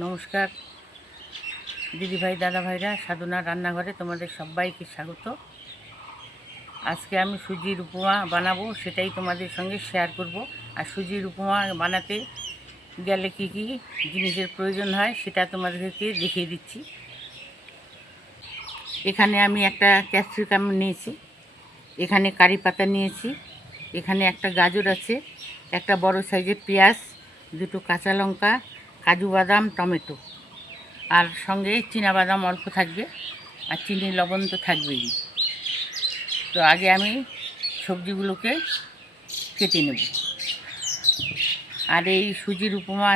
নমস্কার দিদিভাই দাদা ভাইরা, সাধনা রান্নাঘরে তোমাদের সবাইকে স্বাগত। আজকে আমি সুজির উপমা বানাবো, সেটাই তোমাদের সঙ্গে শেয়ার করব। আর সুজির উপমা বানাতে গেলে কি কি জিনিসের প্রয়োজন হয় সেটা তোমাদেরকে দেখিয়ে দিচ্ছি। এখানে আমি একটা ক্যাপসিকাম নিয়েছি, এখানে কারি পাতা নিয়েছি, এখানে একটা গাজর আছে, একটা বড় সাইজের পেঁয়াজ, দুটো কাঁচা লঙ্কা, কাজু বাদাম, টমেটো, আর সঙ্গে বাদাম অল্প থাকবে, আর চিনি লবণ তো থাকবেই। তো আগে আমি সবজিগুলোকে কেটে নেব। আর এই সুজির উপমা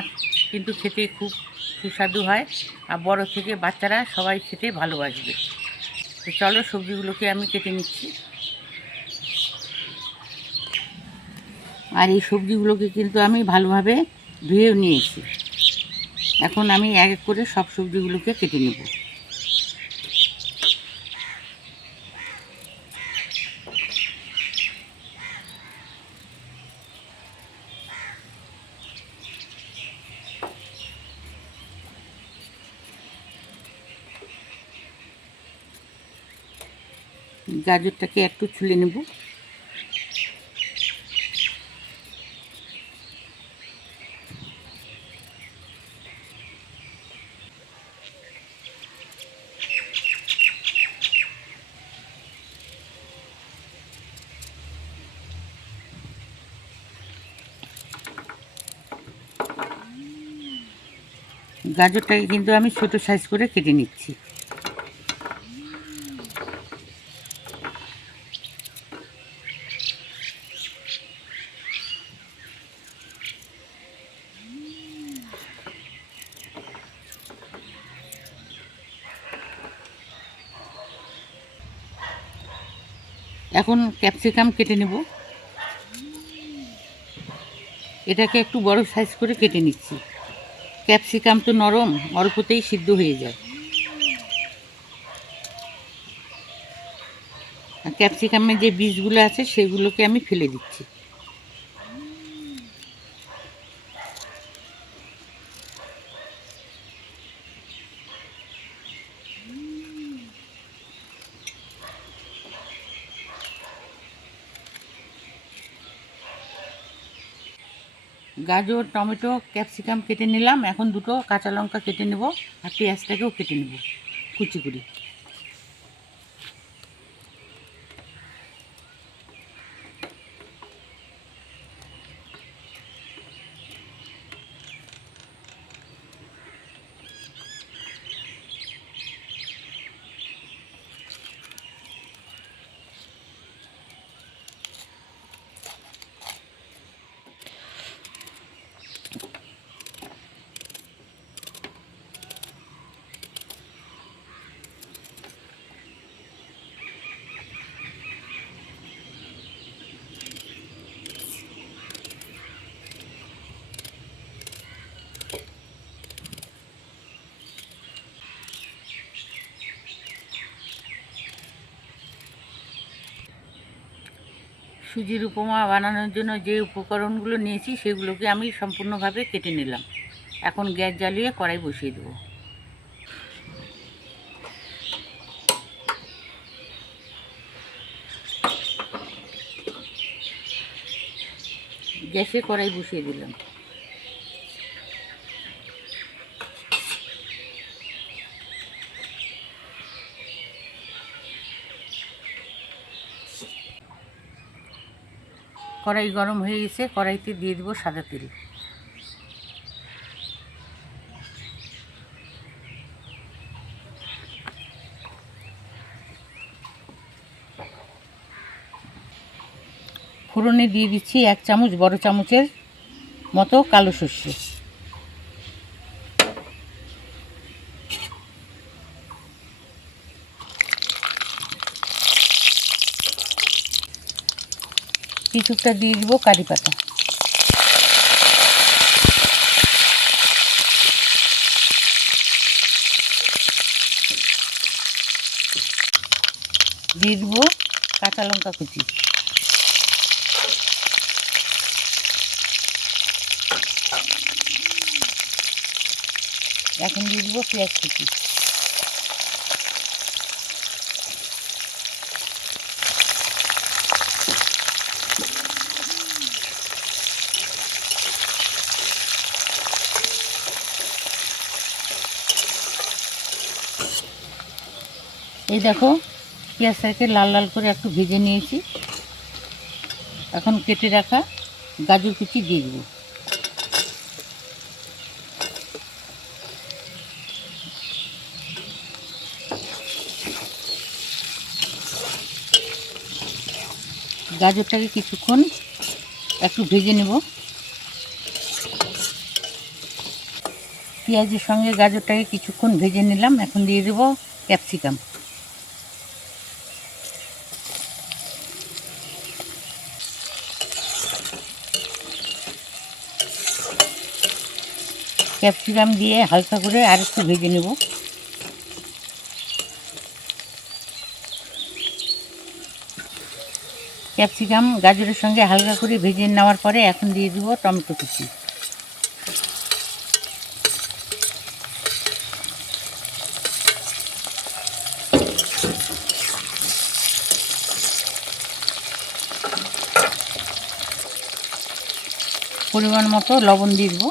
কিন্তু খেতে খুব সুস্বাদু হয়, আর বড় থেকে বাচ্চারা সবাই খেতে ভালোবাসবে। তো চলো সবজিগুলোকে আমি কেটে নিচ্ছি। আর এই সবজিগুলোকে কিন্তু আমি ভালোভাবে ধুয়েও নিয়েছি। এখন আমি এক এক করে সব সবজিগুলোকে কেটে নেব। গাজরটাকে একটু ছুলে নেব। গাজরটাকে কিন্তু আমি ছোট সাইজ করে কেটে নিচ্ছি। এখন ক্যাপসিকাম কেটে নেব। এটাকে একটু বড় সাইজ করে কেটে নিচ্ছি। ক্যাপসিকাম তো নরম, অল্পতেই সিদ্ধ হয়ে যায়। আর ক্যাপসিকামের যে বীজগুলো আছে সেগুলোকে আমি ফেলে দিচ্ছি। গাজর, টমেটো, ক্যাপসিকাম কেটে নিলাম। এখন দুটো কাঁচা লঙ্কা কেটে নেব, আর পেঁয়াজটাকেও কেটে নেব কুচি করে। সুজির উপমা বানানোর জন্য যে উপকরণগুলো নিয়েছি সেগুলোকে আমি সম্পূর্ণভাবে কেটে নিলাম। এখন গ্যাস জ্বালিয়ে কড়াই বসিয়ে দেবো। গ্যাসে কড়াই বসিয়ে দিলাম। কড়াই গরম হয়ে গেছে, কড়াইতে দিয়ে দেবো সাদা তেল। ফোড়নে দিয়ে দিচ্ছি 1 চামচ বড় চামচের মতো কালো সর্ষে। কিছুটা দিয়ে দিব কারি পাতা। দিয়ে দেবো কাঁচা লঙ্কা কুচি। এখন দিয়ে দেবো পেঁয়াজ কুচি। এই দেখো পেঁয়াজটাকে লাল লাল করে একটু ভেজে নিয়েছি। এখন কেটে রাখা গাজর কুচি দিয়ে দেবো। গাজরটাকে কিছুক্ষণ একটু ভেজে নেব। পেঁয়াজের সঙ্গে গাজরটাকে কিছুক্ষণ ভেজে নিলাম। এখন দিয়ে দেবো ক্যাপসিকাম। ক্যাপসিকাম দিয়ে হালকা করে আর একটু ভেজে নেব। ক্যাপসিকাম গাজরের সঙ্গে হালকা করে ভেজে নেওয়ার পরে এখন দিয়ে দেবো টমেটো কুচি। পরিমাণ মতো লবণ দিয়ে দেবো।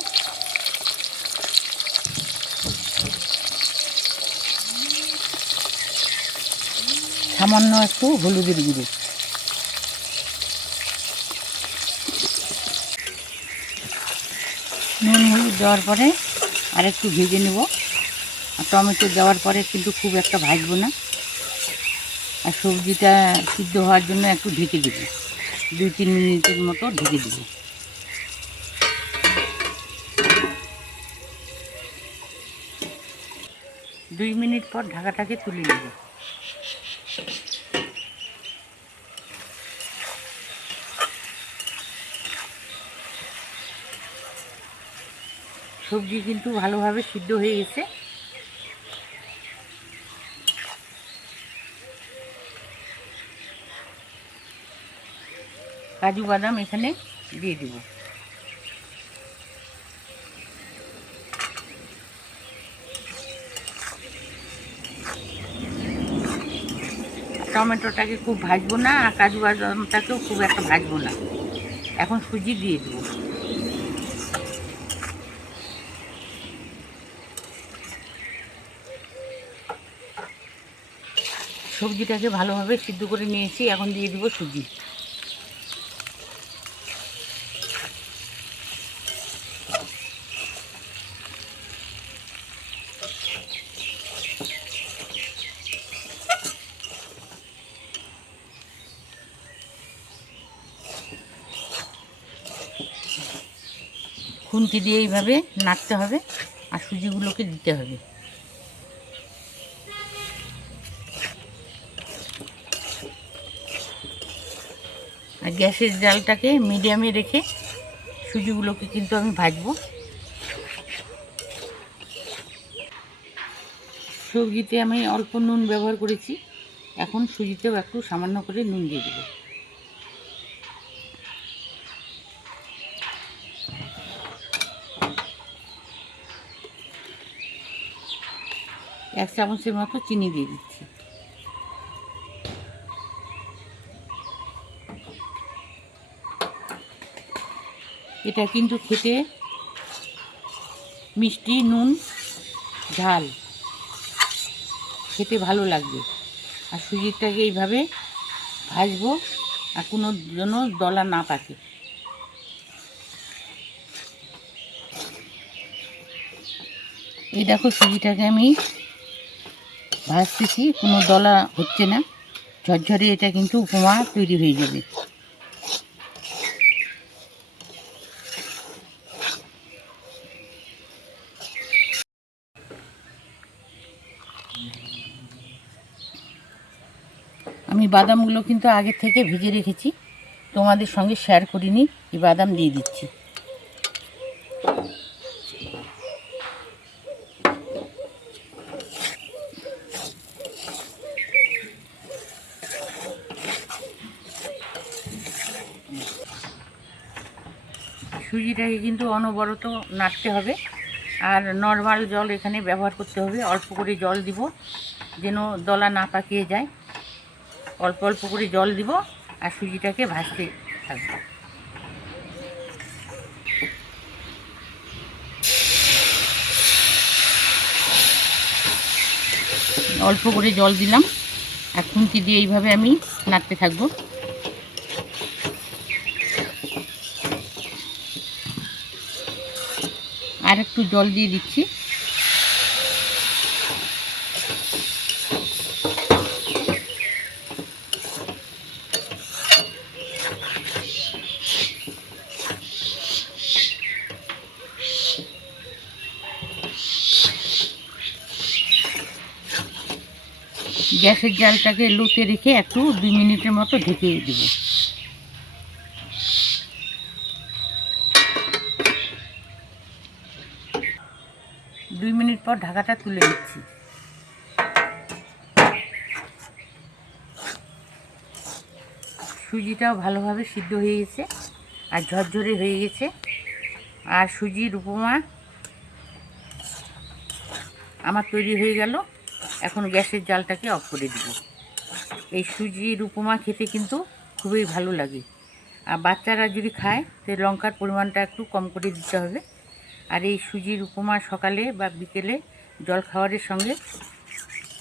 সামান্য একটু হলুদের গুঁড়ো। নুন হলুদ দেওয়ার পরে আর একটু ভেজে নেব। আর টমেটো দেওয়ার পরে কিন্তু খুব একটা ভাজবো না। আর সবজিটা সিদ্ধ হওয়ার জন্য একটু ঢেকে দেবো, 2-3 মিনিটের মতো ঢেকে দেবো। দুই মিনিট পর ঢাকাটাকে তুলে নেব। সবজি কিন্তু ভালোভাবে সিদ্ধ হয়ে গেছে। কাজু বাদাম এখানে দিয়ে দেব। টমেটোটাকে খুব ভাজবো না, আর কাজু বাদামটাকেও খুব একটা ভাজবো না। এখন সুজি দিয়ে দেবো। সবজিটাকে ভালোভাবে সিদ্ধ করে নিয়েছি। এখন দিয়ে দেবো সুজি। খুন্তি দিয়ে এইভাবে নাড়তে হবে আর সুজিগুলোকে দিতে হবে। আর গ্যাসের জালটাকে মিডিয়ামে রেখে সুজিগুলোকে কিন্তু আমি ভাজবো। সবজিতে আমি অল্প নুন ব্যবহার করেছি। এখন সুজিতেও একটু সামান্য করে নুন দিয়ে দেবো। 1 চামচের মতো চিনি দিয়ে দিচ্ছি। এটা কিন্তু খেতে মিষ্টি, নুন, ঝাল খেতে ভালো লাগবে। আর সুজিটাকে এইভাবে ভাজবো আর কোনো যেন দলা না পাকে। এই দেখো সুজিটাকে আমি ভাজতেছি, কোনো দলা হচ্ছে না, ঝরঝরে এটা কিন্তু উপমা তৈরি হয়ে যাবে। আমি বাদামগুলো কিন্তু আগে থেকে ভিজে রেখেছি, তোমাদের সঙ্গে শেয়ার করিনি। এই বাদাম দিয়ে দিচ্ছি। সুজিটাকে কিন্তু অনবরত নাড়তে হবে, আর নর্মাল জল এখানে ব্যবহার করতে হবে, অল্প করে জল দিব যেন দলা না পাকিয়ে যায়। অল্প অল্প করে জল দিব আর সুজিটাকে ভাজতে থাকবো। অল্প করে জল দিলাম আর খুন্তি দিয়ে এইভাবে আমি নাড়তে থাকবো। আর একটু জল দিয়ে দিচ্ছি। গ্যাসের জালটাকে লোতে রেখে একটু 2 মিনিটের মতো ঢেকে দেব। 2 মিনিট পর ঢাকাটা তুলে দিচ্ছি। সুজিটাও ভালোভাবে সিদ্ধ হয়ে গেছে আর ঝরঝরে হয়ে গেছে। আর সুজির উপমা আমার তৈরি হয়ে গেল। এখন গ্যাসের জালটাকে অফ করে দিব। এই সুজির উপমা খেতে কিন্তু খুবই ভালো লাগে। আর বাচ্চারা যদি খায় তো লঙ্কার পরিমাণটা একটু কম করে দিতে হবে। আর এই সুজির উপমা সকালে বা বিকেলে জলখাবারের সঙ্গে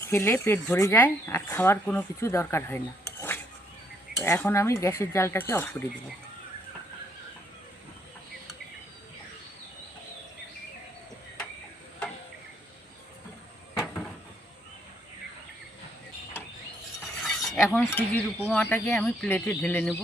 খেলে পেট ভরে যায় আর খাওয়ার কোনো কিছু দরকার হয় না। তো এখন আমি গ্যাসের জালটাকে অফ করে দেব। এখন সুজির উপমাটাকে আমি প্লেটে ঢেলে নেব।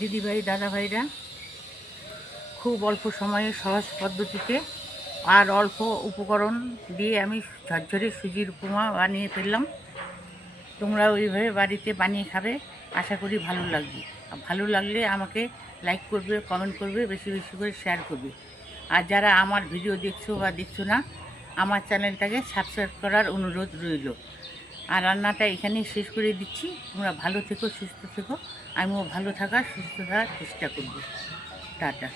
দিদিভাই দাদাভাইরা, খুব অল্প সময়ে সহজ পদ্ধতিতে আর অল্প উপকরণ দিয়ে আমি ঝরঝরে সুজির উপমা বানিয়ে ফেললাম। তোমরা ওইভাবে বাড়িতে বানিয়ে খাবে, আশা করি ভালো লাগবে। ভালো লাগলে আমাকে লাইক করবে, কমেন্ট করবে, বেশি বেশি করে শেয়ার করবে। আর যারা আমার ভিডিও দেখছো বা দেখছো না, আমার চ্যানেলটাকে সাবস্ক্রাইব করার অনুরোধ রইল। আর রান্নাটা এখানেই শেষ করে দিচ্ছি। তোমরা ভালো থেকো, সুস্থ থেকো। আমিও ভালো থাকার, সুস্থ থাকার চেষ্টা করব। টাটা।